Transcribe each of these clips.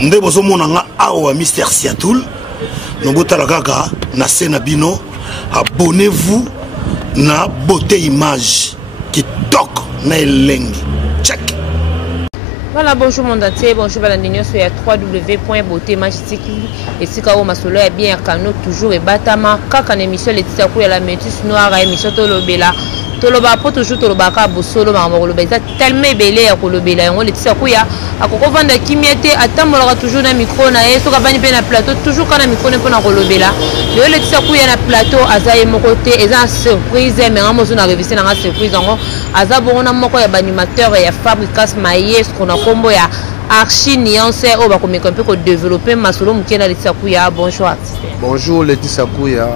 nde bozomona nga awa Mister Siatoul nobotala kaka na sena bino. Abonnez-vous na beauté image qui toque na elengi. Check. Voilà, bonjour monde entier, bonjour Balandinio sur www.beautémagistique et si kao masolo est bien kano toujours et batama kaka na émission les tisaku ya la métisse noire émission tolobela toloba po toujours toloba ka bosolo mama kolobeza tellement belé ya kolobela yango les tisaku ya akoko vanda kimiete atambola toujours na micro na yeso ka bani pe na plateau toujours kana micro ne pona kolobela le les tisaku ya na plateau azaye mokote eza surprise mais ngamo zo na réviser na surprise yango aza bona moko ya animateur ya Fabricas Maïs qu'on a combo ya Archi Nuance au ba komeka mpe ko développer masolo mukena Letitia Kuya. Bonjour artiste. Bonjour Letitia Kuya.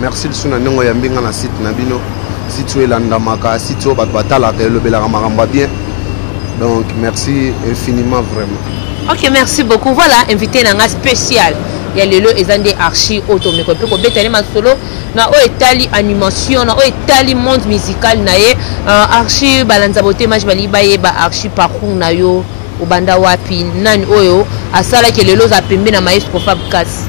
Merci de suna nengo ya mbinga na site na bino. Site elanda maka site ba batala ke le bela maramba bien. Donc merci infiniment vraiment. OK, merci beaucoup. Voilà, invité na spécial. Il y a lelo ezande Archi automeko mpe ko betale masolo na o etali animation na o etali monde musical na ye Archi balanza beauté match bali baye ba Archi parcours na yo ubanda wapi nani oyo asala ke lelo za pembe na maestro Fabricas.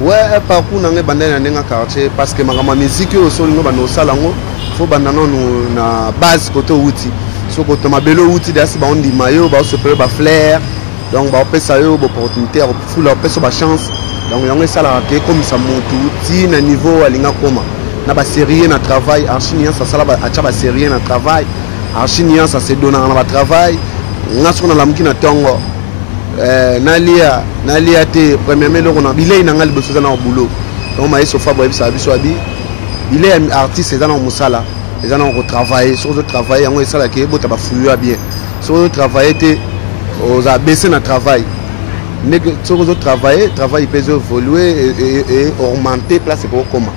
Ouais, parcours na banda na nenga quartier parce que makama musique o so ngo bano sala ngo fo banda no na base côté outi so côté mabelo outi dasi ba ondi mayo ba so ba flair donc ba opesa yo opportunité pour fula opesa ba chance. Donc il y a ça là comme ça monte ti na niveau alinga koma na ba série na travail Archi Nuance ça là acha ba série na travail Archi Nuance ça se donne na ba travail nga sona la mukina tongo na lia te premièrement le on a bilé na ngali bosoza na boulot donc ma so fabo ça biso abi il est artiste c'est dans musala les gens ont travaillé sur le travail on ça là que bota ba fuya bien sur le travail te aux a baissé na travail. Sur le travail peut évoluer et augmenter place pour comment.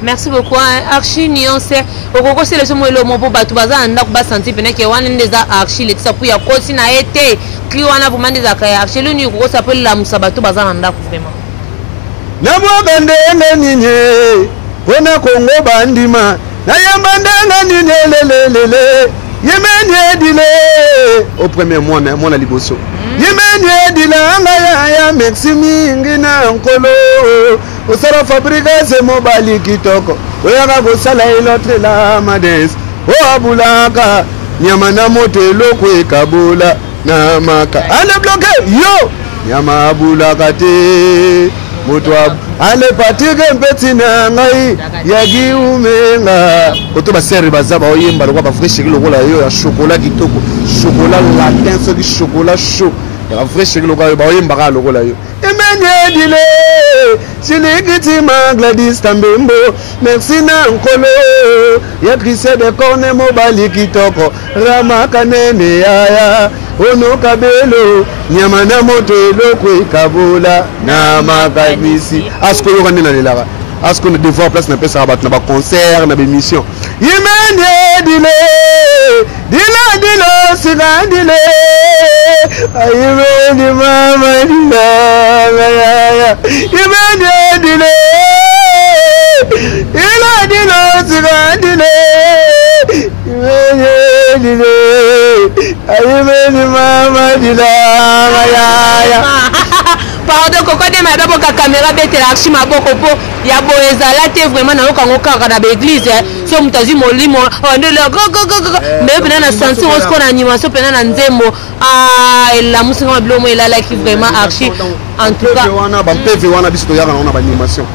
Merci beaucoup. Archi Nuance okoko c'est le somo le mo batu baza ndako ba senti pena ke wana ndeza Archi Letitia Kuya kosi na été kli wana pour mandeza ka Archi le ni ko s'appelle la musabatu baza ndako vraiment. Na mo bande ngenye kona Kongo bandima na yambanda ngenye lelelele yemenye dile au premier mois na liboso. Yimeni dilanga ya merci mingi na nkolo osara Fabricas mobali kitoko oyaka kosala elotre la mades o abulaka nyama na moto eloko ekabula na maka ale bloqué yo nyama abulaka te moto ale patike mpeti na ngai ya giumenga oto basere bazaba oyemba lokwa ba fresh lokola yo ya chocolat kitoko chocolat latin so ki chocolat chaud ya vrai chéri lokola ba oyemba ka lokola yo emenye dile silikiti Gladys Tambembo merci na nkolo ya Christ de corne mobali kitoko rama kanene yaya ono kabelo nyama na moto eloko ekabula na makamisi asko yo kanena lelaka asko ne devoir place na pesa bat na ba concert na ba émission yimene dile sigandile ayimene mama dile yimene dile sigandile yimene dile ayimene mama dile pardon koko de ma d'abord ka caméra betela Archi maboko po ya boeza la te vraiment na lokango kaka na église so mutazi molimo on le go mais pena na sensi on se animation pena na nzembo la musique mablomo ela la ki vraiment Archi en tout cas wana ba PV wana biso yaka na ba animation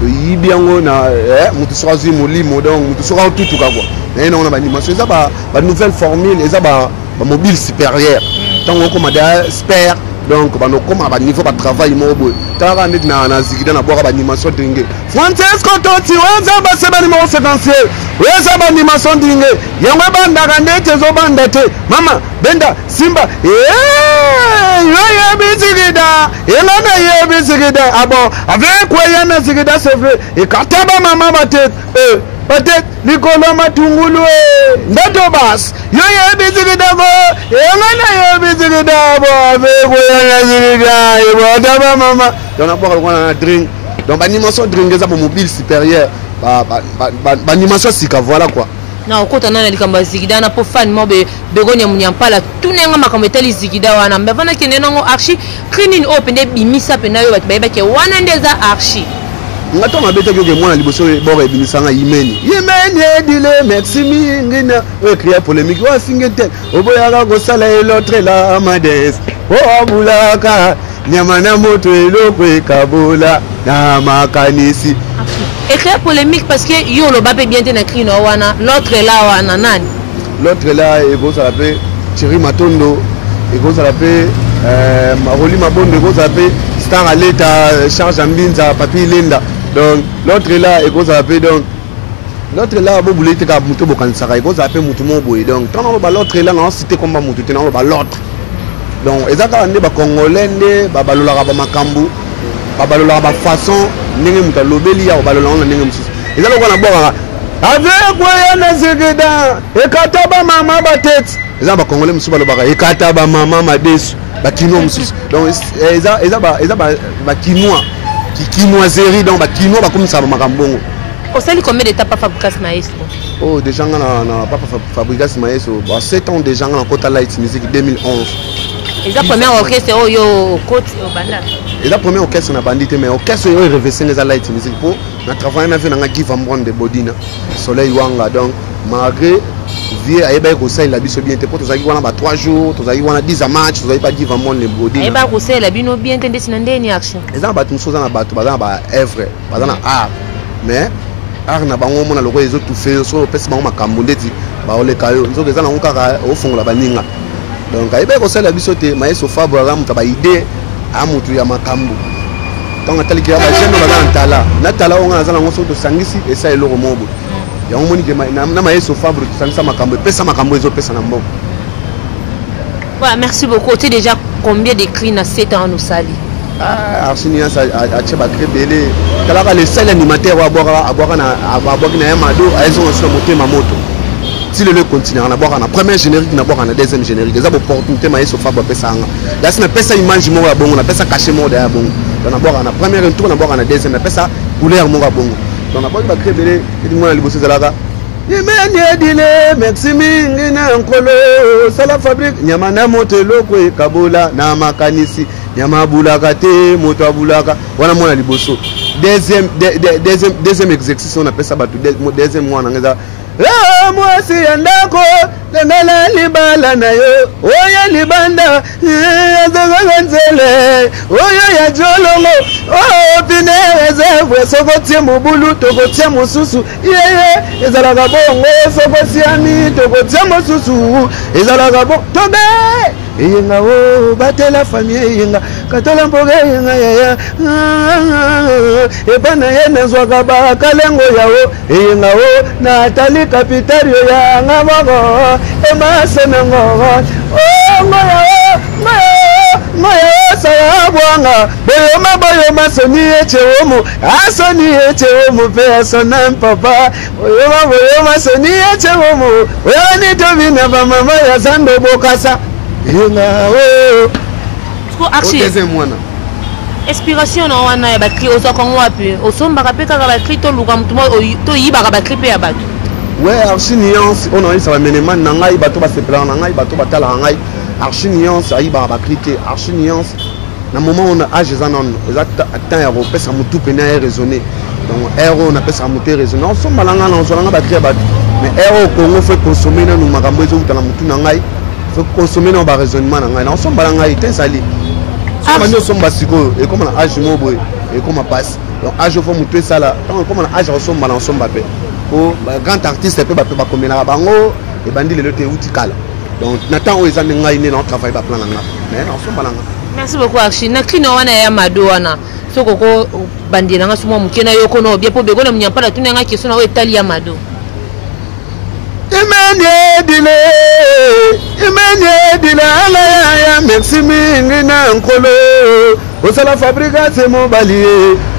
to yibiango na mutu soazi molimo donc mutu soka tutu ka quoi mais na ba animation ça ba nouvelle formule et ça ba mobile supérieur tant on comme da spare donc bano comme ba niveau ba travail mo boy tara nit na zigida na boka ba animation dingue Francesco Totti wanza ba seba ni mo séquentiel weza ba animation dingue yango banda kandete zo banda te mama benda simba yo ye bizigida elana ye bizigida abo avec quoi yana zigida c'est vrai et kataba mama ba tête peut-être likolo matungulu ndato bas yo ye bizigida go elana ye bizigida bo avec quoi yana zigida e bo mama donc on a drink donc animation drink ça pour mobile supérieur ba animation sika voilà quoi na okota na likambo zigida na po fan mo begonya munyampala tunenga makambo etali zigida wana mbavana kende nango archi cleaning open de bimisa pena yo batu bayeba ke wana ndeza archi ngato mabeta kyoke mwana liboso bora ebimisanga yimeni edile merci mingina o créer polémique wa singete oboyaka kosala l'autre la amades o abulaka nyama na moto eloko ekabola na makanisi écrire polémique parce que yo lo bape bien na cri no wana l'autre là wana nani l'autre là ego ça l'appelle Thierry Matondo ego ça l'appelle Maroli Mabondo ego ça l'appelle Star Aleta Charles Ambinza Papi Linda donc l'autre là ego ça l'appelle donc l'autre là bo boulete ka muto bokansaka ego ça l'appelle mutu mo boy donc tant on ba l'autre là non cité comme mutu te non ba l'autre donc ezaka ndé ba congolais ndé ba balolaka ba makambu ba balolaka ba façon ndenge muta lobeli ya balola on ndenge mususu ezalo kona boka avec quoi na zigida ekata ba mama ba tete ezaba congolais mususu balobaka ekata ba mama madesu ba kino mususu donc ba kinois qui kinoiserie donc ba kinois ba komisa ba makambongo osali combien d'étapes à Fabrikas Maestro oh déjà na papa Fabrikas Maestro 7 ans déjà na Kota Light Music 2011 et la première orchestre yo côte au banda et la première orchestre na bandité mais orchestre yo revêté les Light Music pour na travailler na fait na Give Ambron de Bodina Soleil Wanga donc malgré vie ayeba ko ça la biso bien te pour tozaki wana ba 3 jours tozaki wana 10 match tozaki pas Give Ambron le Bodina ayeba ko ça la bino bien te desina ndeni action eza ba tout chose na ba ba œuvre ba na art mais art na bango mona loko ezo tout fait so pesa bango makambo ndeti ba oleka yo nzo eza na ngaka ofungola baninga donc ayeba ko ça la biso te Maestro Fabro ram ta ba idée amutu ya makambo donc atali ki ya ba jeune ba ntala na tala onga za na ngoso to sangisi esa eloko mobo ya ngomoni ke na Maestro Fabro to sangisa makambo pesa makambo ezo pesa na mbo. Voilà, merci beaucoup. Tu déjà combien d'écrits na 7 ans nous sali Arsini a tcheba krebele kala le seul animateur wa boka na Yamado aizo sur monter ma moto si le continue na boka na premier générique na boka na deuxième générique eza opportunité Maestro Fabro pesa nga la sina pesa image mo wa bongo na pesa cachet mo da bongo na boka na premier tour na boka na deuxième na pesa couleur mo wa bongo donc na boka krebele et moi liboso zalaka Yemeni edile merci mingi na nkolo sala fabrique nyama na moto eloko ekabola na makanisi nyama bulaka te moto abulaka wana mona liboso deuxième exercice on appelle ça batu deuxième mois ngeza mwasi ya ndako tendala libala na yo oya libanda azaga nzele oya ya jolongo o pine reserve sokotie mobulu tokotie mosusu yeye ezalaka bongo sokosiami tokotie mosusu ezalaka bon tobe eyenga o batela famille eyenga katola mpoge eyenga yaya ebana ye nazwaka bakalengo yao eyenga o natali kapitario ya ngaboko emasenango o ngoya sayabwanga boyoma soni echewomo asoni echewomo pe asona papa boyoma soni echewomo oyani tobina bamama ya zando bokasa yenga o deuxième mwana inspiration na wana ya bakri ozokongo wapi osombaka pe kaka bakri to luka mutu to yibaka bakri pe ya bato ouais archi nuance on a ça va mener man na ngai bato ba se plan na ngai bato batala ngai archi nuance ayibaka bakri te archi nuance na moment on a âge zanon exact temps ya pesa mutu pena ya raisonner donc héros on appelle ça mutu raisonner on somba langa na ozolanga bakri bato mais héros Congo fait consommer na nous makambo ezo utana mutu na ngai faut consommer na ba raisonnement na ngai na somba langa ite sali Nous sommes basiko et comme on a âge mobo et comme on passe donc âge faut mutu ça là donc comme on a âge ressemble à l'ensemble bape pour grand artiste peut ba comme na bango et bandi le te utikala donc Nathan o ezane ngai ne na travail ba plan na mais ensemble langa. Merci beaucoup Archi na kino wana ya mado wana soko ko bandi na ngasumo mukena yoko no bia po bego na munyampala tunanga keso na o etali ya mado Imeni dile ala ya merci mingi na nkolo osala Fabrikas mobali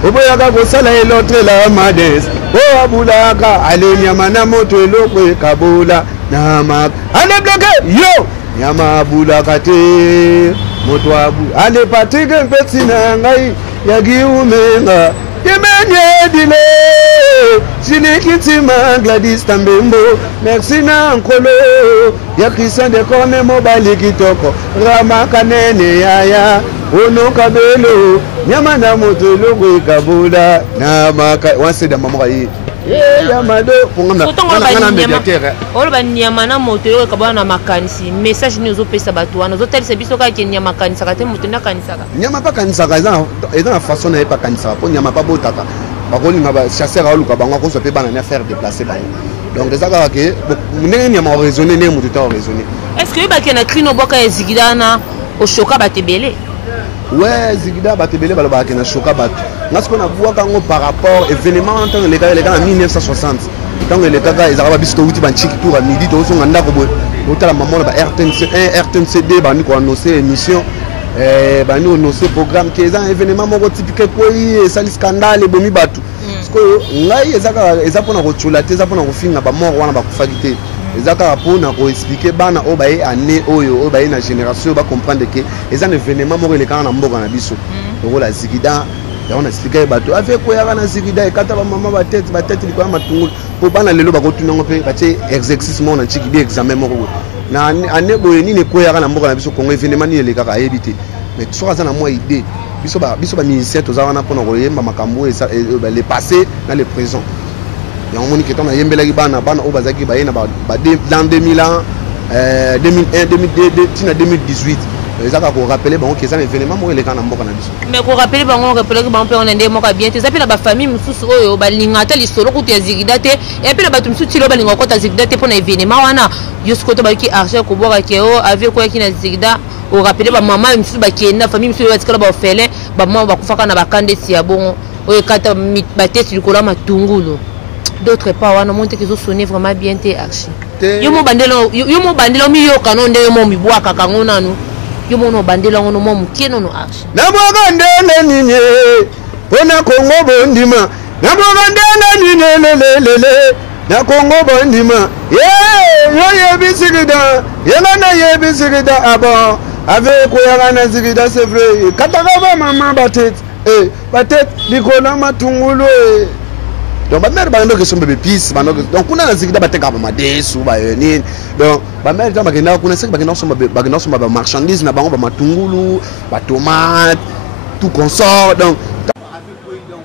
oboyaka kosala l'autre la mades o abulaka ale nyama na moto eloko ekabola na mak ale bloqué yo nyama abulaka te moto abu ale Patrick mpeti na ngai ya giumenga Yemene dile Silikitima Gladys Tambembo merci na nkolo ya Christian de Corne mobali kitoko Rama Kanene yaya ono kabelo nyama na moto logo kabula na maka waseda mama yi yamado ngana médiateur olo ba nyama na moto logo kabula na makanisi message ni ozopesa bato wana ozotalisa biso ka ke nyama kanisa ka te moto na kanisa ka nyama pa kanisa ka eza na façon na pa kanisa po nyama pa botaka bakoli ngaba chasser a luka bango ko so pe bana na faire déplacer bango donc ça ka ke ndenge nyama raisonner ne moto ta raisonner est-ce que ba ke na crino boka ezigidana o choka batebele. Ouais, Zigida Batebele Baloba qui n'a choqué bat. Parce qu'on a vu par rapport événement en temps les gars en 1960. Tant que les gars ils avaient biscuit outil banchiki tour à midi tous on anda ko la maman ba RTNCD ba ni ko annoncer émission ba ni annoncer programme qui est un événement mo typique ko yi ça scandale bomi batu. Parce que ngai ezaka na ko chulate ezaka na ko finga ba mort wana ba kufagite. Ezaka pona ko expliquer bana o baye année oyo o baye na génération ba comprendre que les un événement mo le kana na mboka na biso donc la Zigida on a expliqué bato avec ko ya na Zigida e kata ba mama ba tête liko ya matungulu po bana lelo ba ko tuna ngope ba che exercice mo na chiki bi examen mo na année boye ni ne ko ya na mboka na biso ko événement ni le kaka ebité mais so za na moi idée biso ba ministère to za wana pona ko yemba makambo e les passé dans le présent. Il y a un monde qui est en Yembela Bana, Bana Obazaki, dans 2001, 2018. Les gens qui ont rappelé qu'ils ont un événement, ils ont un événement. Mais pour rappeler, on a rappelé que on a un événement bien. Tu sais, la famille, nous balingata, les solos, qui ont zigidate, et puis la batum soutilo, balingota, zigidate pour un événement. Jusqu'au temps qui argent, qu'on boit, qui avec quoi qui n'a zigida, ou rappeler maman, une sous la famille, monsieur, est-ce que la félin, maman va faire un abakande si à bon, ou kata batte sur le colama tungulu. D'autres pas on a monté que ça sonne vraiment bien té archi yo mo bandelo mi yo kanon de yo mo mi bwa kaka ngona no yo mo no bandelo ngono mo mukeno no archi na boga ndene ninye pona kongo bondima na boga ndene ninye lele na kongo bondima yo bisigida yana ye bisigida abo avec ko yana zigida c'est vrai kataka mama batet batet likona matungulu donc ma mère bando que son bébé pisse donc on a zigida bateka ba madesu ba nini donc ma mère tamba kenda kuna sek bagina so ba marchandise na bango ba matungulu ba tomate tout consort donc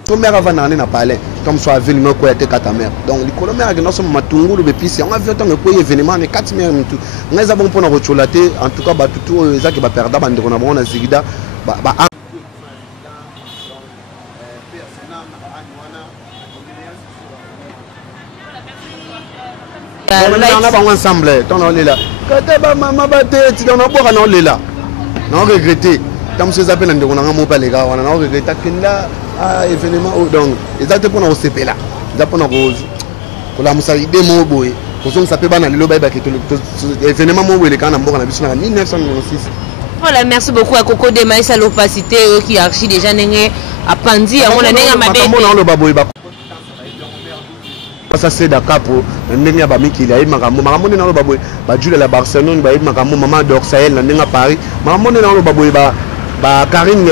ton mère va na palais comme soit événement ko était ta mère donc likolo mère agina so matungulu be pisse on a vu tant ko événement ne 4 mère mutu ngaza bon pona ko cholater en tout cas ba tutu ezaki ba perda bandeko na bona zigida ba on a pas ensemble ton on est là quand ba mama ba tête on a boire on est là on regretter comme ces appels on a mon pas les gars on a regretter kenda événement donc exact pour on CP là ça pour on la musa idée mo boy pour ça peut bana lelo ba ba événement mo le kana mboka na biso na 1996. Voilà, merci beaucoup à Coco de Maïs à l'opacité qui a archi déjà n'engé à Pandi à mon année à ma bête. Ça c'est Dakar pour n'enga ba miki la makambo makambo na lo baboy ba Jules la Barcelone ba makambo maman d'Orsayel na n'enga Paris makambo na lo baboy ba Karine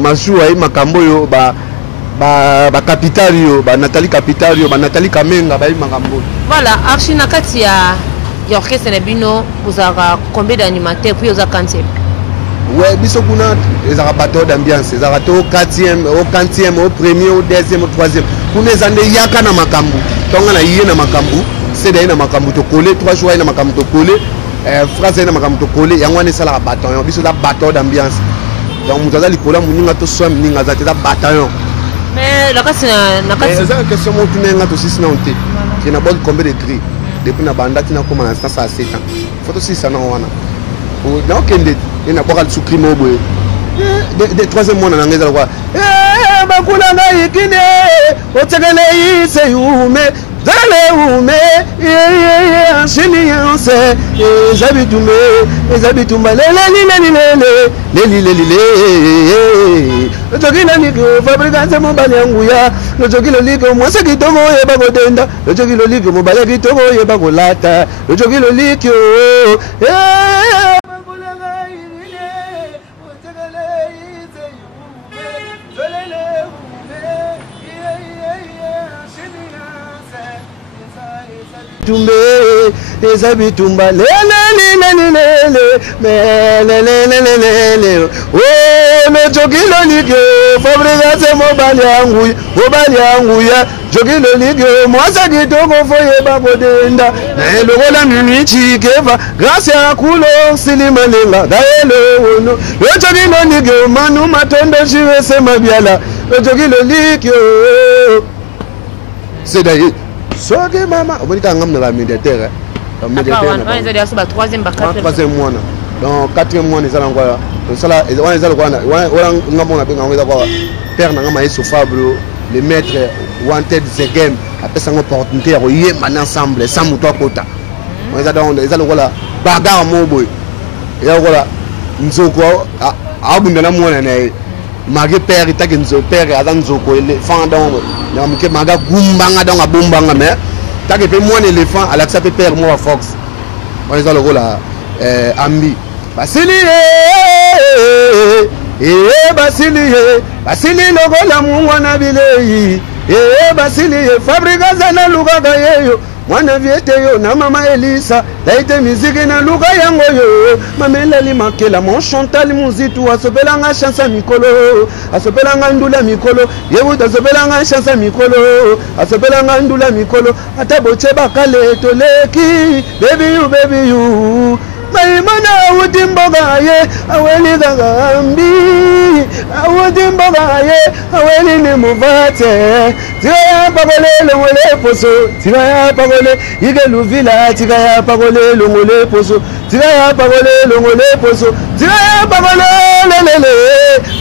Masou ay makambo yo ba Capital yo ba Nathalie Capital yo ba Nathalie Kamenga ba makambo. Voilà, archi na kati ya orchestre na bino vous avez combien d'animateurs puis vous avez quantième? Ouais, biso kuna ezara bateau d'ambiance, ezara to au 4e, au 5e, au 1er, au 2e, au 3e. Kuna ezande yaka na makambu. Tonga na yé na makambu, c'est d'ailleurs na makambu to coller 3 jours na makambu to coller, phrase na makambu to coller, yango ne sala bataillon, biso da bateau d'ambiance. Donc mutaza likola muninga to swam ninga za teza bataillon. Mais la kasi na kasi. C'est une question mo tunenga to sisi na onté. Qui na bol combien de gris depuis na banda tina koma na ça 7 ans. Photo sisi na wana. Na okende ina boka sukrimo boy de 3e mois na ngeza kwa bakula na yikine otegele yise yume zale ume chini yonse zabitumba lele lojogila liko fabrikance mobali yanguya lojogilo liko mwase kitongo yeba kodenda lojogilo liko mobali kitongo yeba kolata lojogilo liko bitumbe eza bitumba lele oh no jokilo ligyo fabrice mobali yangu ya jokilo ligyo mwasa kitoko foye bakodenda na lokola mimichi keva grâce à kulo silimalenga daelo no jokilo ligyo manu matondo jiwe sema biala jokilo ligyo c'est d'ailleurs soke mama omonika ngam na la médiateur on est allé sur la troisième mois donc quatrième mois ils allent encore ça là ils allent quoi ngam on a bien on va quoi père na ngam so fablo le maître wanted the game après ça une opportunité à y man ensemble sans muto kota on ils allent quoi bagarre moboy et voilà nzoko abunda na mona na mage père itaki nzo père aza nzoko éléphant donc na mke maga gumbanga donc abombanga mais taki pe moi éléphant à l'accepter père moi fox on les a le rôle ambi basili basili logo la mwana bilei basili fabrica zana luga gayeyo mwana viete yo na mama Elisa laite musique na luga yango yo mamela limakela mon Chantal muzitu asopelanga chansa mikolo asopelanga ndula mikolo yebuta asopelanga chansa mikolo asopelanga ndula mikolo ataboche bakale toleki baby you maimana utimboga ye aweli gagambi awutimboga ye aweli ni muvate tigaya pagole longole poso tigaya pagole ige luvila tigaya pagole longole poso tigaya pagole longole poso tigaya pagole lelele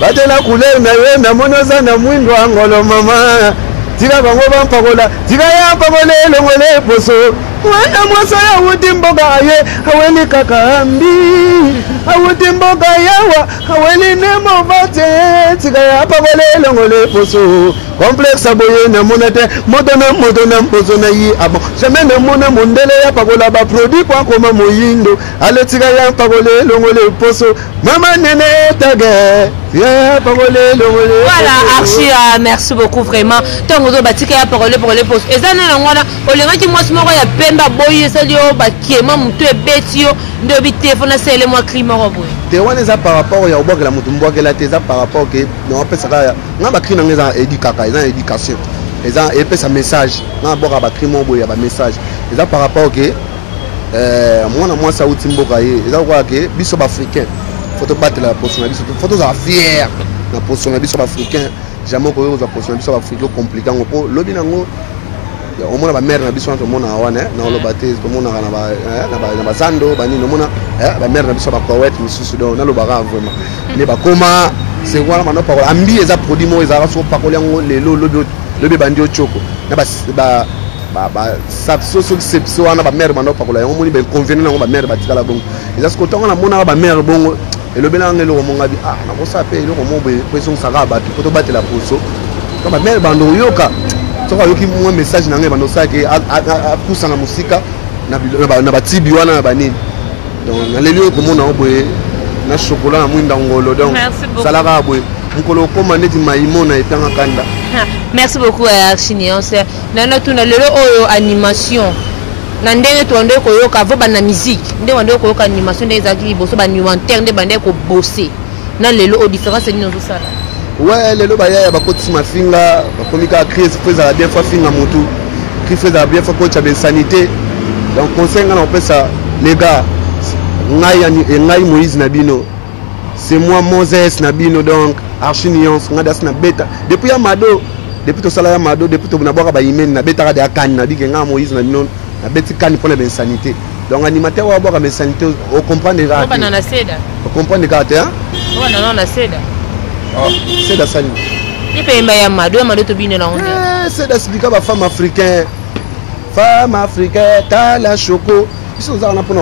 batela couleur na yo na monoza na mwindo angolo mama tiga bango bampagola tigaya pagole longole poso wana mwasa ya utimboga ye aweli kakambi awutimboga yawa aweli nemo vate tigaya pagole longole poso complexe aboye na monate modona poso na yi abo jamais na mona mondele ya pagola ba produit kwa koma moyindo ale tigaya pagole longole poso mama nene tage ya pagole longole voilà Archie merci beaucoup vraiment tongo zo batika ya pagole poso ezana na ngwana olenga ki mwasi moko ya pemba boye salio bakema mutu ebetio ndo bi téléphone sele moi climat robo te wana za par rapport ya obok la mutu mbok la te za par rapport que non pesa ka nga ba krina ngeza edikaka eza éducation eza epesa message nga boka ba krimo boye ba message eza par rapport que mwana mwasa uti mboka ye eza kwa que biso ba africain photo battre la position biso photo za fier na position biso ba africain jamais ko za position biso ba africain compliqué ngo lobi nango au moins la mère na biso to mona wana na lo baptise to mona na ba zando ba nino mona ba mère na biso ba poète misusu do na lo ba vraiment ne ba koma c'est voilà mano pa ambi eza produit mo eza so pa kolango lelo lobi bandi ochoko na ba sapso sepso wana ba mère mano pa kola yo moni ben convenir na ba mère ba tikala bongo eza ce kotonga na mona ba mère bongo et le belanga lo monga bi na ko sape lo ko mo be poison saka ba to battre la poso comme ba mère bando yoka soka yoki mwa message na ngai bando sake a poussa na musika na batibi wana na banini donc na lelo ko mona oboye na chocolat na mwinda ngolo donc salaka boye mukolo koma neti maimona etanga kanda merci beaucoup Archiniance na tuna lelo oyo animation na ndenge to ndo ko yoka vo bana musique ndenge ndo ko yoka animation ndenge za liboso ba nuanter ndenge bande ko bosser na lelo o différence ni nzo sala ouais lelo ba ya ba kotisi mafinga ba komika crise feza la bien fois finga mutu qui fait la bien fois coach de sanité donc conseil na pesa les gars ngai Moïse Nabino c'est moi Moses Nabino donc Archiniance ngadas na beta depuis ya mado depuis to sala ya mado depuis to na boka ba imeni na beta ka de akani na bike nga Moïse Nabino na beti kani pour la sanité donc animateur wa boka la sanité au comprendre ga on na seda au comprendre ga te hein on na seda oh c'est la salle ni pemba ya mado to bine na onde c'est d'expliquer ba femme africaine ta la choco biso za na pona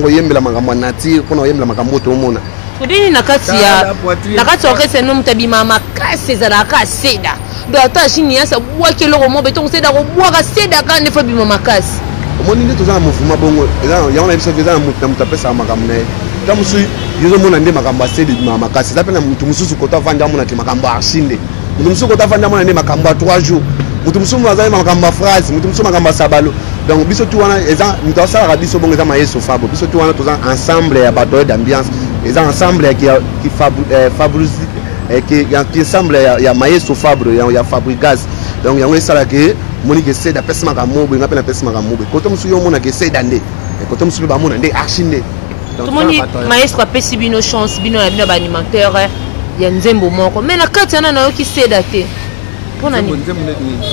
ko yembela makambo nature ko yembela makambo to mona kudini nakati okese no mutabima makase za la kaseda do ata shini yasa bwake loko mo beton seda ko bwaka seda ka ne fa bima makase omoni ndi to za mufuma bongo ya ona biso veza na mutapesa makambo na tamusu yuzo mona ndi makambo asedi bima makase za pena mutu mususu ko ta vanda mona ti makambo ashinde mutu musuku otafanda mwana ne makambo ya 3 jours mutu musuku azali makambo ya phrase mutu musuku makambo ya sabalo donc biso tu wana eza mutu asalaka biso bongo eza mayeso fabo biso tu wana toza ensemble ya bato d'ambiance eza ensemble qui favorise qui ensemble ya mayeso fabre ya Fabrigaz donc yango esala ke moni ke seda pesa makambo nga pena pesa makambo koto musuku yo mona ke seda nde koto musuku ba mona nde archinde tout le monde maestro apesi bino chance bino na bino ba animateur ya nzembo moko mais na kati yana na yo ki seda te pona ni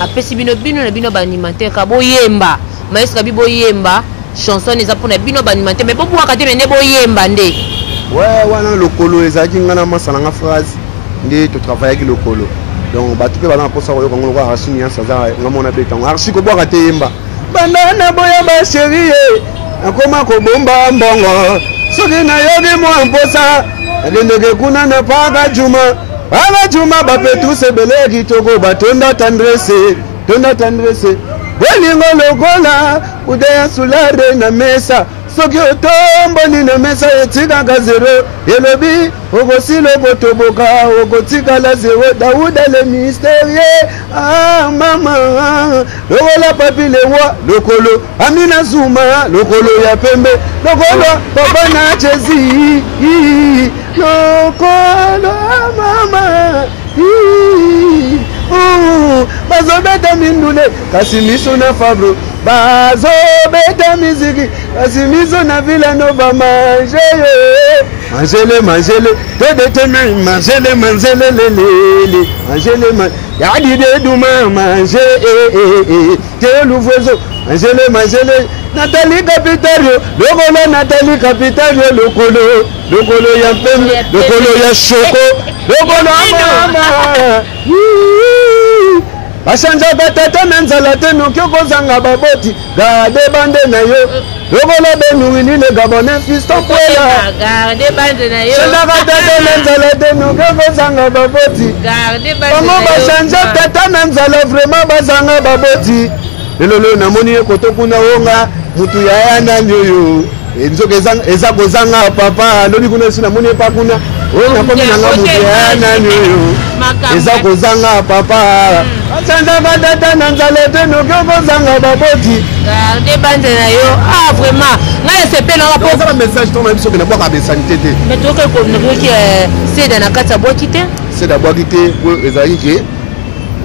apesi bino na bino ba animateur ka boyemba maestro bi boyemba chanson eza pona bino ba animateur mais bobu wakati mende boyemba nde ouais wana lokolo ezaki ngana masala nga phrase nde to travailler ki lokolo donc batu pe bana posa ko ngolo kwa rasini ya saza ngamona betango archi ko bwaka te yemba bandana boya ba chérie akoma ko bomba mbongo soki na yogi mwa mposa akendeke kuna na paka juma bapetu sebele kitoko batonda tendresse bolingo lokola udeya sulare na mesa soki otomboli na mesa etikaka zero elobi okosila okotoboka okotikala zero dauda le mystérieux ah mama lokola papi lewa lokolo amina zuma lokolo ya pembe lokolo papa na chezi lokolo mama bazobeta mindule kasi miso na fabro bazobeta miziki kasi miso na vila nova mangele todeteme mangele lelele mangele yadi de duma mangé te luvwezo mangele Nathalie Capitario lokolo ya pembe lokolo ya shoko lokolo mama bashanja batata na nzala te noki okozanga baboti gade bande na yo lokolo benuwili le gabonais fiston kwela gade bande na yo shanja batata na nzala te noki okozanga baboti gade bande bango bashanja tata na nzala vraiment bazanga baboti lelo namoni ekoto kuna wonga mutu ya nani oyo nzoka eza kozanga papa lobi kuna sina moni pa kuna oyo nakomi nanga mutu ya nani oyo eza kozanga papa asanja batata na nzala te noki okozanga baboti garde bande na yo ah vraiment ngai sepela rapport ça message to même soki na bwaka be santé te mais to ko noki c'est na kata bwaki te c'est da bwaki te ko ezali ke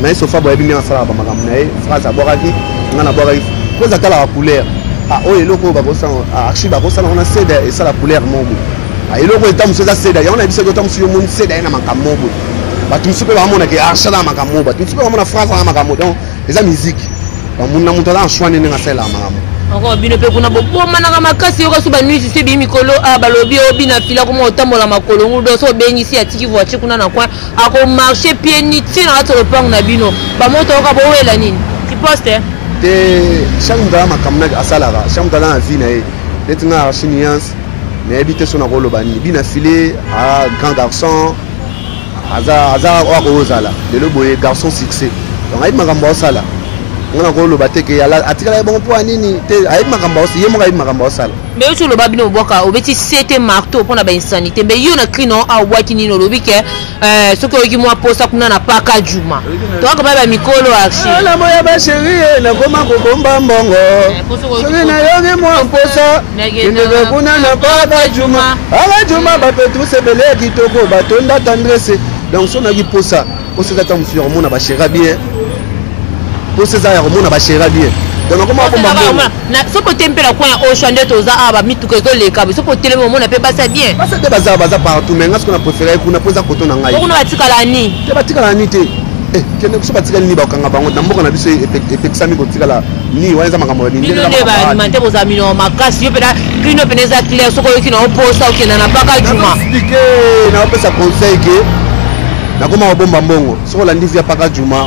mais sofa boye bini asala ba makambo na ye phrase abwaki ngana bwaki ko zakala la couleur ah oh eloko bakosanga archi bakosala on a seda et ça la couleur mobo ah eloko etamuso za seda ya on a biso etamuso yo mon seda na makambo mobo batumisi pe bamona ke archi na makambo batumisi pe bamona phrase na makambo donc eza musique bamuna mutu ala shwane ninga sela makambo encore bino pe kuna boboma na makasi yoko suba nuit c'est bi mikolo ah balobi obina fila ko motambola makolo ngudo so bengisi atiki voiture kuna na kwa ako marcher pied ni tina ato lepang na bino ba moto ka bowela nini riposte te chaque mudala makamna asalara chaque mudala vie na ye netinga archiniance na habite sona ko lobani bina filé à grand garçon aza wa ozala lelo boye garçon succès donc ayi makambo osala ngana ko loba te ke ala atikala bon po nini te ayi makambo ye mo ayi makambo osala mais yo loba bino boka obeti c'était marteau pour na ba insanité mais yo na crino a waki nino lobi ke ce que yo mo posa kuna na paka juma to ka ba mikolo archi ala moya ba chérie na koma ko bomba mbongo soki na yo ge mo posa ne kuna na paka juma ala juma ba petu sebele kitoko batonda tendresse donc so na ki posa posa ta monsieur mona ba chérie bien pour ces ailleurs mon abachera bien donc comment on va na soko tempera kwa o chande toza aba mituko zo leka soko telemo mona pe basa bien basa de baza partout mais ngasko na préférer kuna poza koto na ngai kuna batikala ni te batikala ni te kene kuso batikala ni ba kanga bango na mboka na biso epexami kotikala ni wanza makambo ni ndela ba alimenter vos amis no makasi yo pena kino peneza clair soko yo kino oposa okena na baka juma expliquer na opesa conseil ke na koma bomba mbongo soko la ndivia paka juma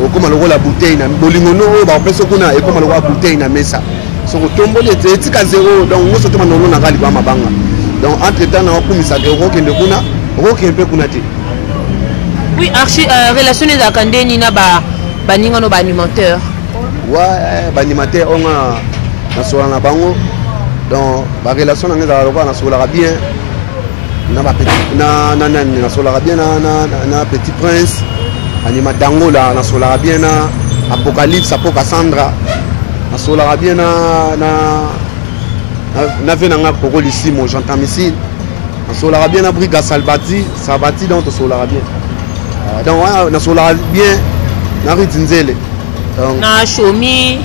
okoma lokola bouteille na bolingo no ba peso kuna ekoma lokola bouteille na mesa soko tomboli etika zéro donc ngoso toma no na kali ba mabanga donc entre temps na okumisa ke okende kuna okempe kuna te oui archi relation za kandeni na ba baninga no ba animateur ouais ba animateur onga na sola na bango donc ba relation na ngeza lokola na sola bien na ba petit na sola bien na petit prince anima dango là na solara bien na Apocalypse apo Cassandra na solara bien na venanga Koko Lissimo j'entends missile na solara bien na Briga Salbati donc to solara bien donc na solara bien na Ritinzele na Chomi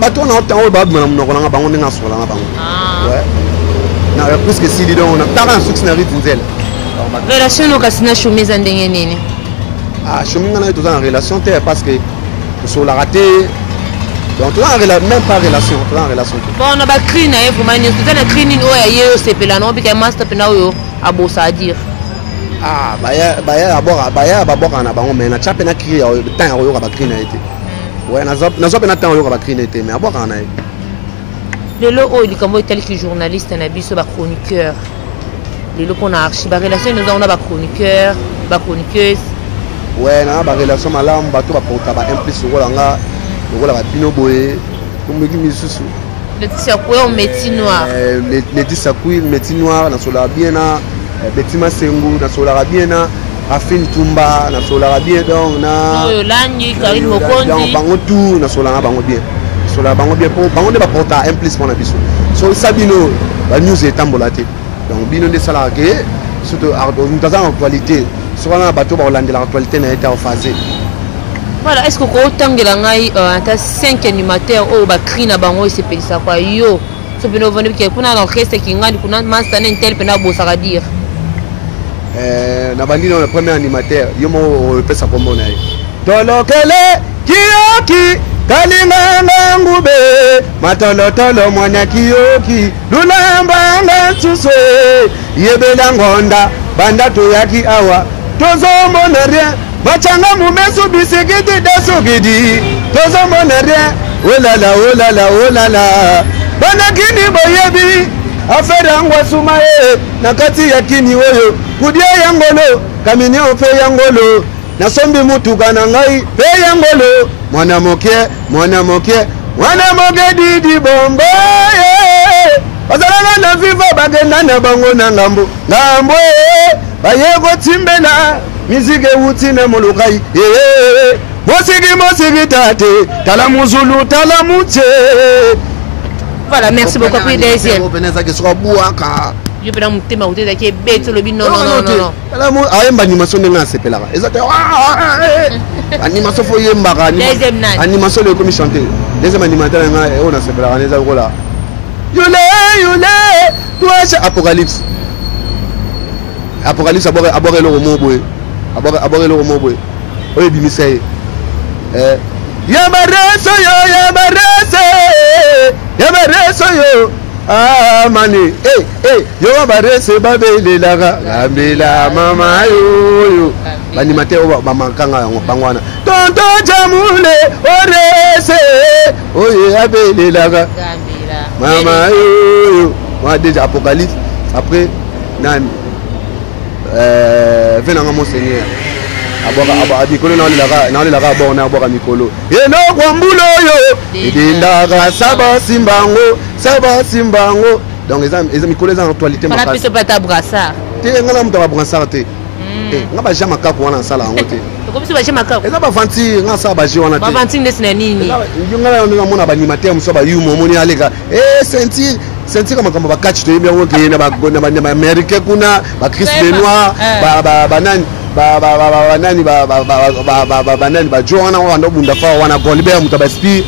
bato na temps ba na monoko na bango ndinga sola na bango ouais na plus que si donc na tara succès na Ritinzele relation no kasina Chomi za ndenge nini Chomi ngana to za relation te parce que sola raté donc tu as même pas relation tu as relation bon na ba cri na vraiment ni tu na cri ni oya ye sepela no bika master pena oyo abosa à dire baya abora na bango mais na chape na cri ya temps oyo ba cri na été ouais na zo pena temps oyo ba cri na été mais abora na lelo oyo likambo tel que journaliste na biso ba chroniqueur lelo pona archi ba relation nous on a ba chroniqueur ba chroniqueuse ouais na ba relation malamu bato ba porta ba implice ko nga ko la ba pino boye kumbeki misusu le tisakoué au métier noir le tisakoué métier noir na sola bien na Betima Sengu na sola bien na Rafin Tumba na sola bien donc na Lanyi Karim Mokondi bango tout na sola bango bien pour bango de ba porta implice pour na biso so sabino ba news etambolate donc bino de sala ke surtout nous dans actualité sur la bateau ba Hollande l'actualité na été en phase. Voilà, est-ce que autant que l'angai anta 5 animateurs au bakri na bango se pelisa kwa yo so bino vendre que kuna na orchestre qui ngandi kuna master na intel pena bosa dire na bandi le premier animateur yo mo pesa kombo na ye tolokele kiyoki kalinga ngube matolotolo mwana kiyoki lulamba ngatsuso yebela ngonda banda to yaki awa tozomo na rien Machanga mumesu bisikiti dasugidi Tozo monerie Oh la la Banakini boyebi Afere angwa sumae Nakati ya kini oyo Kudia yangolo Kamini ofe yangolo Nasombi mutu kanangai Pe yangolo Mwana moke didi bombo Ozalanga na viva bagenda na bango na ngambo Bayego timbela Musique outine molukai Mosigi tate Talamuzulu talamute. Voilà, merci beaucoup pour deuxième. Je peux me témoigner de qui bête le bin non. Animation de ngase pela. Exactement. Animation faut yemba animation le comme chanter. Deuxième animateur on a sepela neza kola. Yule toi Apocalypse abore le romo boy. Abore le romo boy. Oye bimisay. Yabareso yo mani yo barese babele laga gambela mama yo animateur ba mankanga bangwana tonto jamule orese oye abele laga gambela mama yo moi déjà Apocalypse après nan venanga monseigneur abora mikolo na le laga bona abora mikolo eno kwambulo yo idindaga saba simbango donc les mikolo za actualité makasi on a pu pas ta brassard te ngala muta ba brassard te ngaba jama kako wana sala ngote ko biso ba jama kako eza ba vanti ngasa ba ji wana te ba vanti ndesina nini ngala yo ngona ba animateur muso ba yumo moni alega sentir kama ba catch to yemya ngoke na ba America kuna ba Chris Benoit ba nani banani banani ba Joana wana bunda fa wana Golbert mutabaspi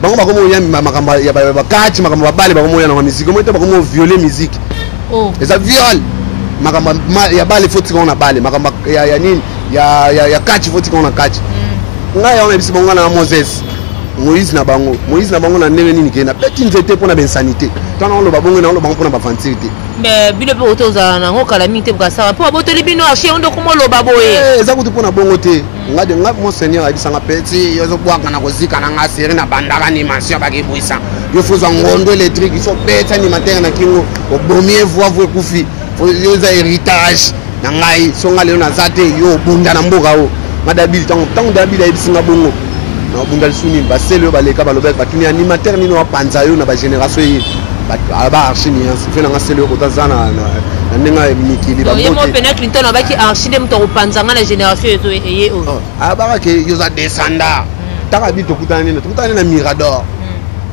bango bakomo ya makamba ya ba catch makamba bale bakomo ya na musique mo bakomo violer musique eza viol makamba ya bale foti kona bale makamba ya nini ya catch foti kona catch ngaya ona bisi bango na Moïse na bango na ndenge nini kena petit nzete pona ben sanité tana on lo babongo na on lo bango pona ba fantirité mais bile pe otoza na ngokala mite bukasa po aboteli bino ache ondo komo lo baboye eza kuti pona bongo te ngade ngap monseigneur abisanga petit yozo bwaka na kozika na nga série na bandaka animation bakibuisa yo fozwa ngondo électrique so peta animateur na kingo obomier voix kufi yoza héritage na ngai so ngale na zate yo bunda na mboka o madabili tango dabili abisinga bongo na bundal suni baselo baleka balobek bakini animateur nino wa panza yo na ba génération yi aba archini fait na ngasele ko tazana na ninga mikili ba moto pena Clinton abaki archide mto kupanzanga na génération eto eye o aba ke yoza descenda taka bito kutana na Mirador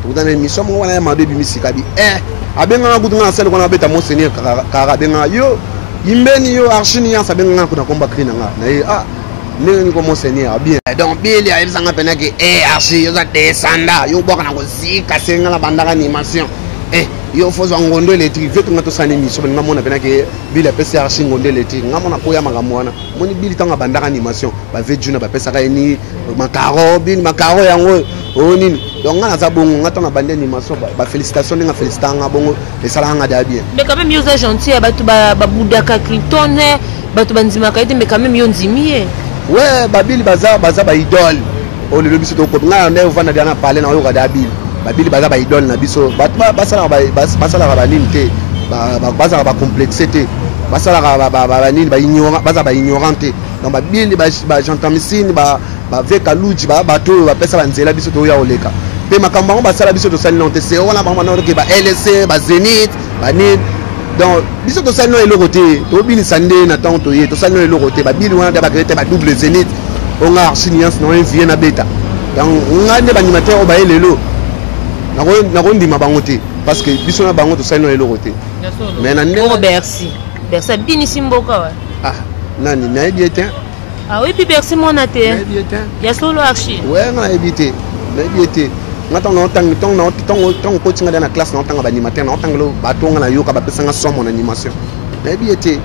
tukutana mission mo wana ya mado bimisika bi abenga kutunga sele kona beta monseigneur kara benga yo yimbeni yo archini ya sabenga kuna komba krina nga na ni ko monseigneur bien donc bili a ilsanga pena ke archi yoza descenda yo boka na ko zika senga la bandaka animation yo fozo ngondo électrique vetu ngato sani mission nga mona pena ke bili a pesa archi ngondo électrique nga mona ko ya makamwana moni bili tanga bandaka animation ba vejuna ba pesa ka ni makaro bili makaro yango nini donc nga za bongo ngata na bande animation ba félicitations nga félicitanga bongo esala nga da bien mais quand même yo za gentil batu ba budaka Clinton batu banzima ka ite mais quand même yo nzimie ouais babili baza ba idole o le biso to ko nga na vana diana parler na yo ka da babili baza ba idole na biso basala ba nini te baza ba complexité basala ba nini ba ignorant baza ba ignorante donc babili ba jantamicine ba veka luji ba bato ba pesa ba nzela biso to ya oleka pe makambo ngo basala biso to sali non te c'est wana ba na ke ba LC ba Zenith ba nini donc biso to sali non eloko te to bini sande na temps to ye to sali non eloko te babili wana ba créer ba double Zenith on a archiniance non vient na beta donc on a des animateurs ba elelo na ko ndima bango te parce que biso na bango to sali non eloko te mais na ndeko Bercy bini simboka wa nani na ebité oui puis Bercy mona te ya solo archi ouais na ebité ngatonga tong ko tinga na classe na tanga ba animateur na tanga lo ba tonga na yoka ba pesa nga somo na animation na ebité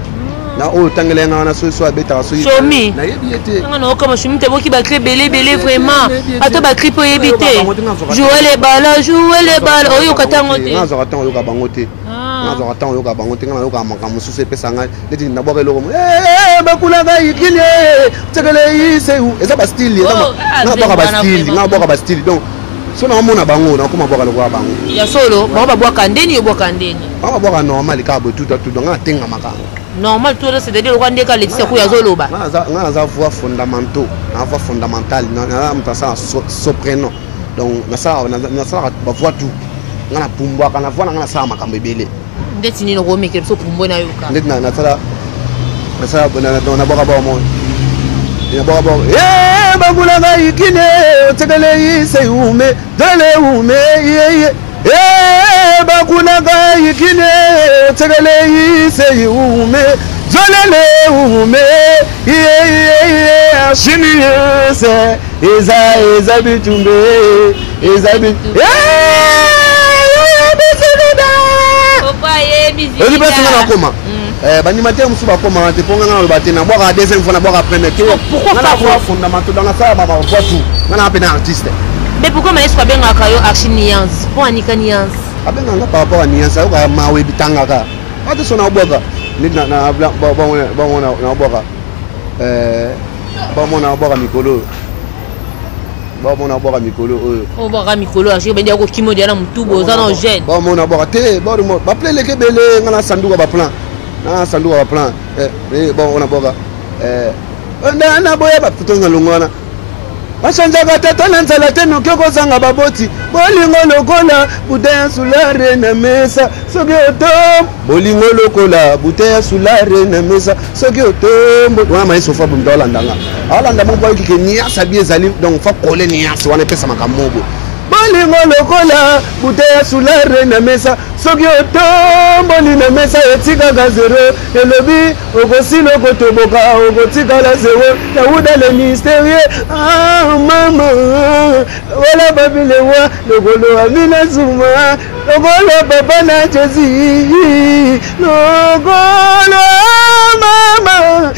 na o tangele na so abeta so chomi na ebité nga no kama chumi te boki ba créer belé vraiment ato ba créer po ebité jouer les balles oyo katango te nga zo katango yoka bango te nga zo katango yoka bango te nga yoka makamu so pesa nga leti na boka eloko bakula ga ikile tegele ise eza ba style nga boka ba style donc so na mona bango na kuma boka lokwa bango ya solo ba boka ndeni yo boka ndeni ba boka normal ka bo tout donc nga tenga makanga normal tout c'est-à-dire le rwanda ka letisa ku ya zoloba nga za voix fondamentaux na voix fondamentale na mtasa soprano donc na sa ba voix tout nga na pumbwa kana voix nga na sa makambe bele ndeti nino ko mekero so pumbwa na yoka ndeti na sala na boka ba mo ya boka bagula ga ikine tegele ise ume dele ume bakuna ga ikine tegele ise ume zolele ume ashini se eza bitumbe bizida banimateur musu bakoma te ponga na ba te na boka deuxième fois na boka première ke pourquoi pas voix fondamentaux dans la salle ba voix tout na pe na artiste mais pourquoi manesco benga kayo action nuance pour anika nuance abenga nga par rapport à nuance ka mawe bitanga ka ate sona boka ni na ba boka ba mona boka mikolo ba mona boka mikolo o boka mikolo ashi ben dia ko kimo dia na mutubo za na jeune ba mona boka te ba play le ke bele nga na sanduka ba plan na sanduka ba plan bon on a boka na boya ba putonga longwana bashanjaga tata na nzala te noki okozanga baboti bolingo lokola buteya sulare na mesa soki otombo bolingo lokola buteya sulare na mesa soki otombo wana mayeso fa bumda olandanga alanda moko ayokike niase abi ezali donc fa kole niase wana epesa makambo mobo bolingo lokola buteya sulare na mesa soki otomboli na mesa etikaka zero elobi okosila okotoboka okotikala zero yauda le mystérieux mama wala babilewa lokolo amina zuma lokolo papa na jesi lokolo mama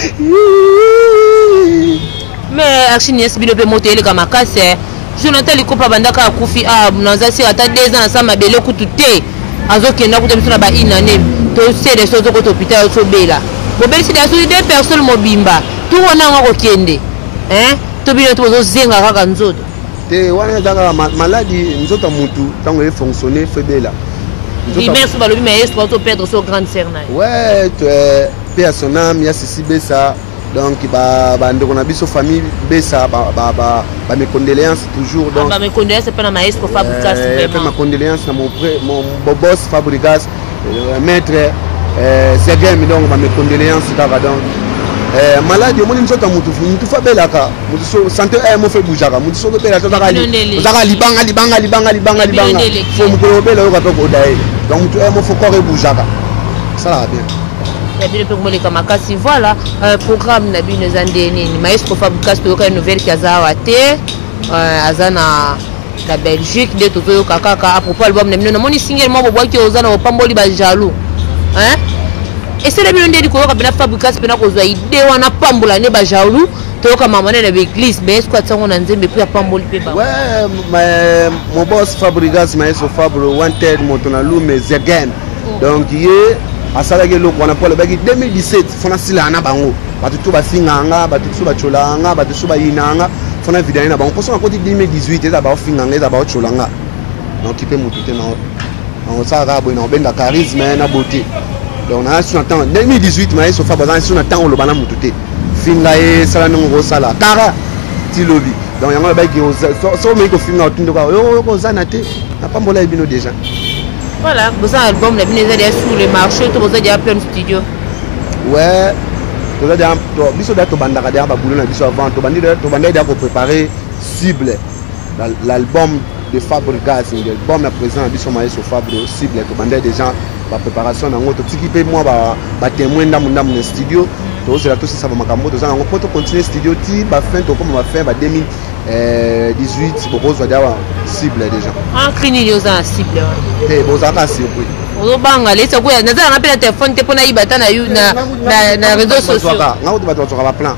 mais action yes bino pe moto ele kama kase Jonathan likopa bandaka akufi nanzasi ata 2 ans na sa mabele kutu te azokenda kuta biso na ba inane to se de sozo ko hôpital so bela bobelisi da so 2 personnes mobimba tu wana ngako kende to bino to zo zenga kaka nzoto te wana danga maladie nzoto mutu tango e fonctionner febela merci balobi mais est to perdre so grande sœur na ouais tu es paix à son âme ya sisi besa Donc on a biso famille besa mes condoléances toujours donc mes condoléances c'est pas na maestro Fabregas vraiment. Ma condoléances à mon boss Fabregas maître Zegem donc mes condoléances donc malade moni nzoto mutu fa belaka mutu santé mo fe boujaka mutu so bela to zaka libanga fo mu ko bela ko pa ko dai donc mutu mo fo ko boujaka ça va bien. Voilà, programme na bino zandeni maestro Fabregas to ka nouvelle qui azawate azana la Belgique de toto kaka à propos album na bino na moni single mo bobo ki ozana opamboli ba jaloux hein et c'est la bino ndedi ko ka bina Fabregas pena ko zwa idée wana pambola ne ba jaloux to ka mamane na l'église mais est-ce que tsango na nzembe puis apamboli pe ba ouais mon boss Fabregas maestro Fabro wanted motona lume Zegem donc yé asalaki eloko wana pole baki 2017 fona sila na bango batu to basinganga batu so bacholanga batu so bayinanga fona vidani na bango poso na koti 2018 eza ba ofinganga eza ba ocholanga donc kipe mutu te na on ça rabo na benga charisme na beauté donc na sur temps 2018 mais so fa bazan sur temps on le bana mutu te finga e sala ngo sala kara ti lobi donc yango baki so me ko finga otindo ka yo ko zana te na pambola ebino déjà. Voilà, vous avez un album, vous avez sur le marché, vous avez plein de studios. Ouais, vous avez préparé cible l'album de Fabregas, l'album à présent à maestro Fabro cible, vous avez déjà la préparation dans votre équipe moi témoin dans mon studio. Tout ça ça va m'accompagner. Nous allons continuer studio ti ba fin to comme on va faire 2018 pour cause d'avoir cible déjà. En clinique aux en cible. Eh bon ça passe oui. Ozo banga lesa ko na za na pela téléphone te pona ibata na na réseaux sociaux. Nga ba to ba plan.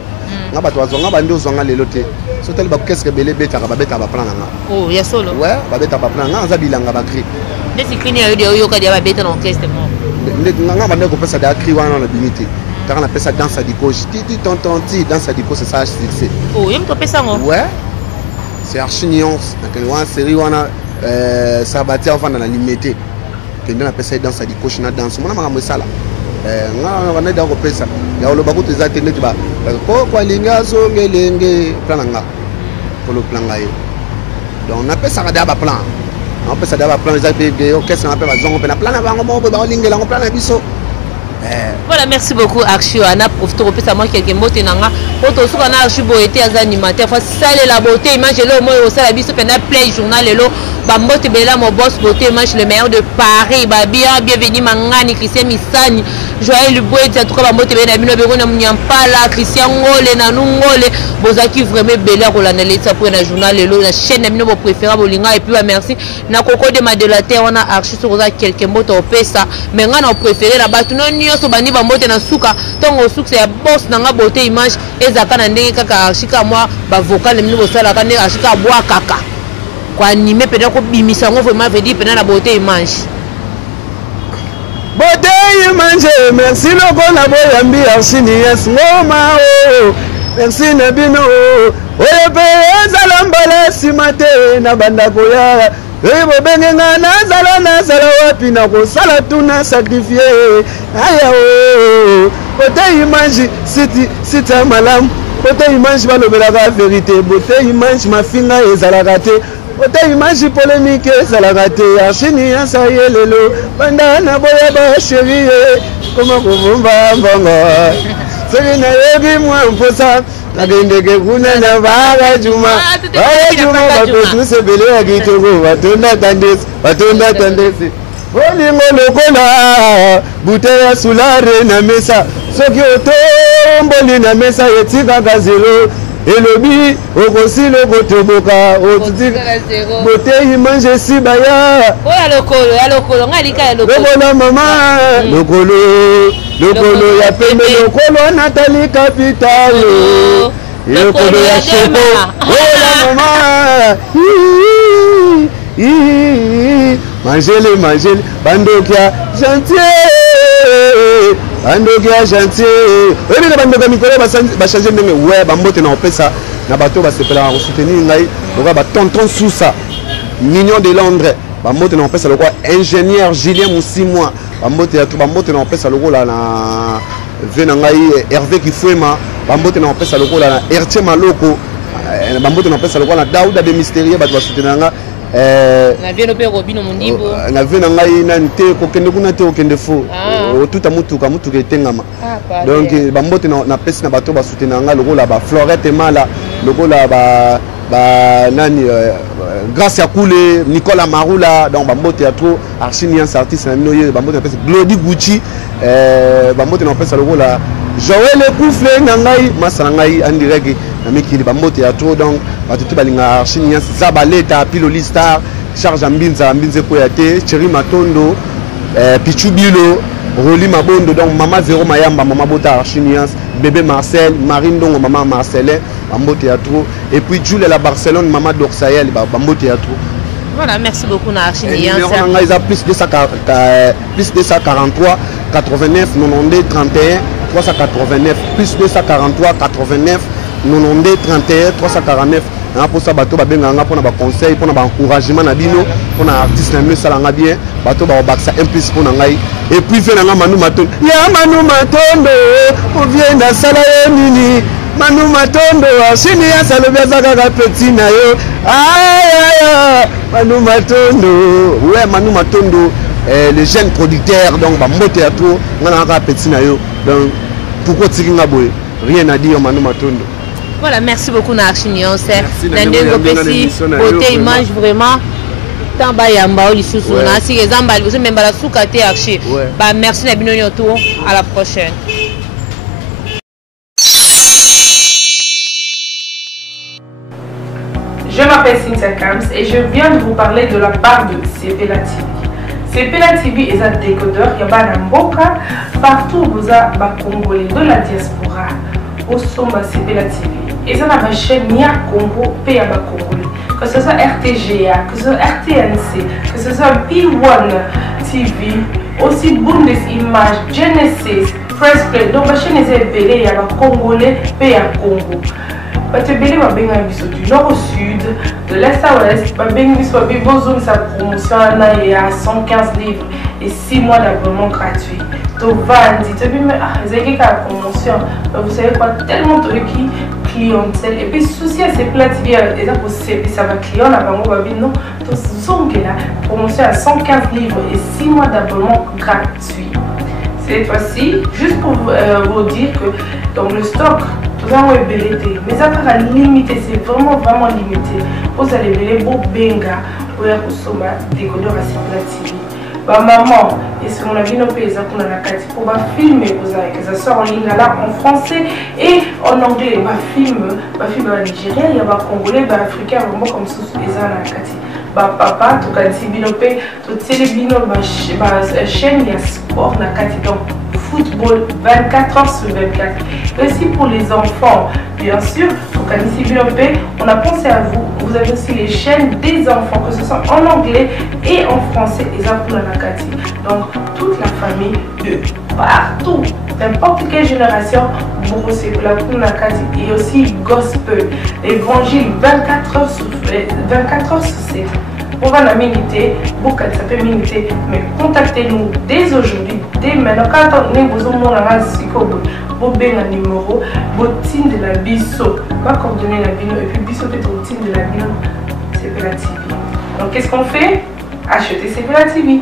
Nga ba to nga ba ndo zonga lelo te. So tel ba qu'est-ce que belé beta ba beta ba plan nga. Oh ya solo. Ouais, ba beta ba plan nga za bilanga ba cri. Desi clinique yo ka dia ba beta na orchestre mo. Nga ba ndeko pesa da cri wana na binité. On appelle ça danse à dico. Tonton, danse à dico, c'est ça, c'est. Oh, il me ça, moi. Ouais. C'est archi nuance. Dans une série, on a Sabatier, on a limité. On appelle ça danse à dico, je suis danse. On a marre ça là. On a dans ça. Il y a le bagot des ateliers de bas. Pourquoi l'inga zongelenge plananga pour le plan là. Donc on appelle ça d'abord plan. On appelle ça d'abord plan. Les ateliers, qu'est-ce qu'on appelle ça? On appelle plan avant, on peut l'inga, on plan la biseau. Voilà, merci beaucoup Archio. On a profité de ça moi quelques mots tenanga. Auto sous on a Archio beauté as animateur. Faut saler la beauté. Image le moi au sala biso pendant play journal le lo. Bambote bela mon boss beauté image le meilleur de Paris. Ba bien bienvenue mangani Christian Misani. Joël le boy tu trouve bambote bela bino bego na mnyambala Christian ngole na nungole. Bozaki vraiment bela ko la neleta pour na journal le lo la chaîne na bino bo préféré bolinga et puis merci. Na koko de Madelater on a Archio sur quelques mots au pesa. Mais ngana préféré la batu non so bani bambote na suka tongo succès ya boss nanga beauté image ezaka na ndenge kaka ashika moi ba vocal le mino sala ka ndenge ashika boa kaka kwa animer pena ko bimisa ngo vraiment veut dire pena na beauté image merci loko na boyambi arsini yes ngoma o merci na bino o pe ezalambala simate na bandako ya Ebo bengenga nazala wapi na kosala tuna sacrifier aya o côté image siti malam côté image balobela la vérité côté image mafinga ezalaka te côté image polémique ezalaka te archini asaye lelo banda na boya ba chérie comment kovumba mbongo seri na yebi mwa mposa Agindeke kuna na baga juma bato sebele agitoko batonda tandesi olingo lokola buteya sulare na mesa soki otomboli na mesa etikaka zero elobi okosilo kotoboka otutika boteyi manje sibaya oya lokolo ngalika ya lokolo mama lokolo ya pembe lokolo Nathalie Capital lokolo ya shoko oya mama mangele bandokia gentil bandokia gentil ebina bandoka mikolo bachange ndenge ouais bambote na opesa na bato basepela soutenir ngai loka ba tonton Sousa Mignon de Londres bambote na opesa lokwa ingénieur Julien Moussimwa bambote na opesa lokola Venangai Hervé Kifouema bambote na pesa lokola Hertier Maloko bambote na pesa lokola Daouda de Mystérieux bato ba soutenanga na vieno pe Robino Mondibo na venangai nante ko kende kuna te okende fo tuta mutuka etengama donc bambote na pesa na bato ba soutenanga lokola ba Florette Mala lokola ba nani grâce à Koulé Nicolas Marula donc bambote ya trop archinians artiste na minoye bambote na pesa Glody Gucci bambote na pesa lokola Joël Koufle nangai masangai andireki na mikili bambote ya trop donc batutu balinga archinians Zabaleta Piloli Star Charge Ambinza Ambinze Koyate Thierry Matondo Pichubilo Roli Mabondo donc Mama Zéro Mayamba Mama Bota archinians Bébé Marcel Marine Dongo Maman Marcelin bambote ya trop et puis Jules la Barcelone Maman Dorsayel bambote ya trop. Voilà, merci beaucoup na archinians. Ils ont plus 243 89 92 31 389 plus 243 89 92 31 349 pour ça bateau babenganga pour na conseil pour na encouragement na bino pour na artiste na mieux salanga bien bateau ba baksa un plus pour na ngai et puis fait na Manu Matondo ya Manu Matondo on vient na sala nini Manu Matondo chini ya salobia zaka petit na yo ay Manu Matondo ouais Manu Matondo les jeunes producteurs donc ba moté à tout ngana ka petit na yo donc pourquoi tikinga boy rien à dire Manu Matondo. Voilà, merci beaucoup na archinions Nandengo Pesi beauté image vraiment tant ba yamba lisusu na si ezamba liboso même ba suka te archi ba merci na bino nyoto à la prochaine. Je m'appelle Cynthia Kams et je viens de vous parler de la part de Sepela TV. Sepela TV est un décodeur qui a Mboka partout où vous avez Congolais de la diaspora au Somba Sepela TV. Et ça n'a chaîne Nia Congo P à Congolais. Que ce soit RTGA, que ce soit RTNC, que ce soit P1 TV, aussi Bundes Image, Genesis, Press Play. Donc la chaîne est appelée à Congolais P à Congo. Batebele babenga biso du nord au sud, de l'est à l'ouest, babenga biso babozong sa promotion à 115 livres et 6 mois d'abonnement gratuit. Tovandi, tu dis mais c'est la promotion, vous savez quoi, tellement de clientèle et puis souci à ces plats TV et ça va client là bango babi non, to zonge la promotion à 115 livres et 6 mois d'abonnement gratuit. Cette fois-ci, juste pour vous dire que dans le stock vous avez belleté, mais après limité, c'est vraiment limité. Vous allez belleter beau benga pour consommer décodeur à Sepela TV. Bah maman, et ce qu'on a vu nos pays qu'on a la carte pour filmer vous avez que ça sort en ligne là en français et en anglais. Bah film en Nigeria, il y a bah congolais, bah africain, vraiment comme ça les gens la carte. Bah papa, tout cas si binopé, tout télébino, bah chaîne il y a sport la carte donc. Football 24 heures sur 24. Et aussi pour les enfants, bien sûr, on a pensé à vous. Vous avez aussi les chaînes des enfants, que ce soit en anglais et en français. Donc, toute la famille de partout, n'importe quelle génération, et aussi gospel, évangile 24 heures sur 7. Pour la minute, beaucoup ça peut minute, mais contactez-nous dès aujourd'hui, dès maintenant. Quand on est besoin de un numéro, botine de la biso, pas coordonner la bino, et puis biso peut botine de la bino, Sepela TV. Donc qu'est-ce qu'on fait? Achetez Sepela TV.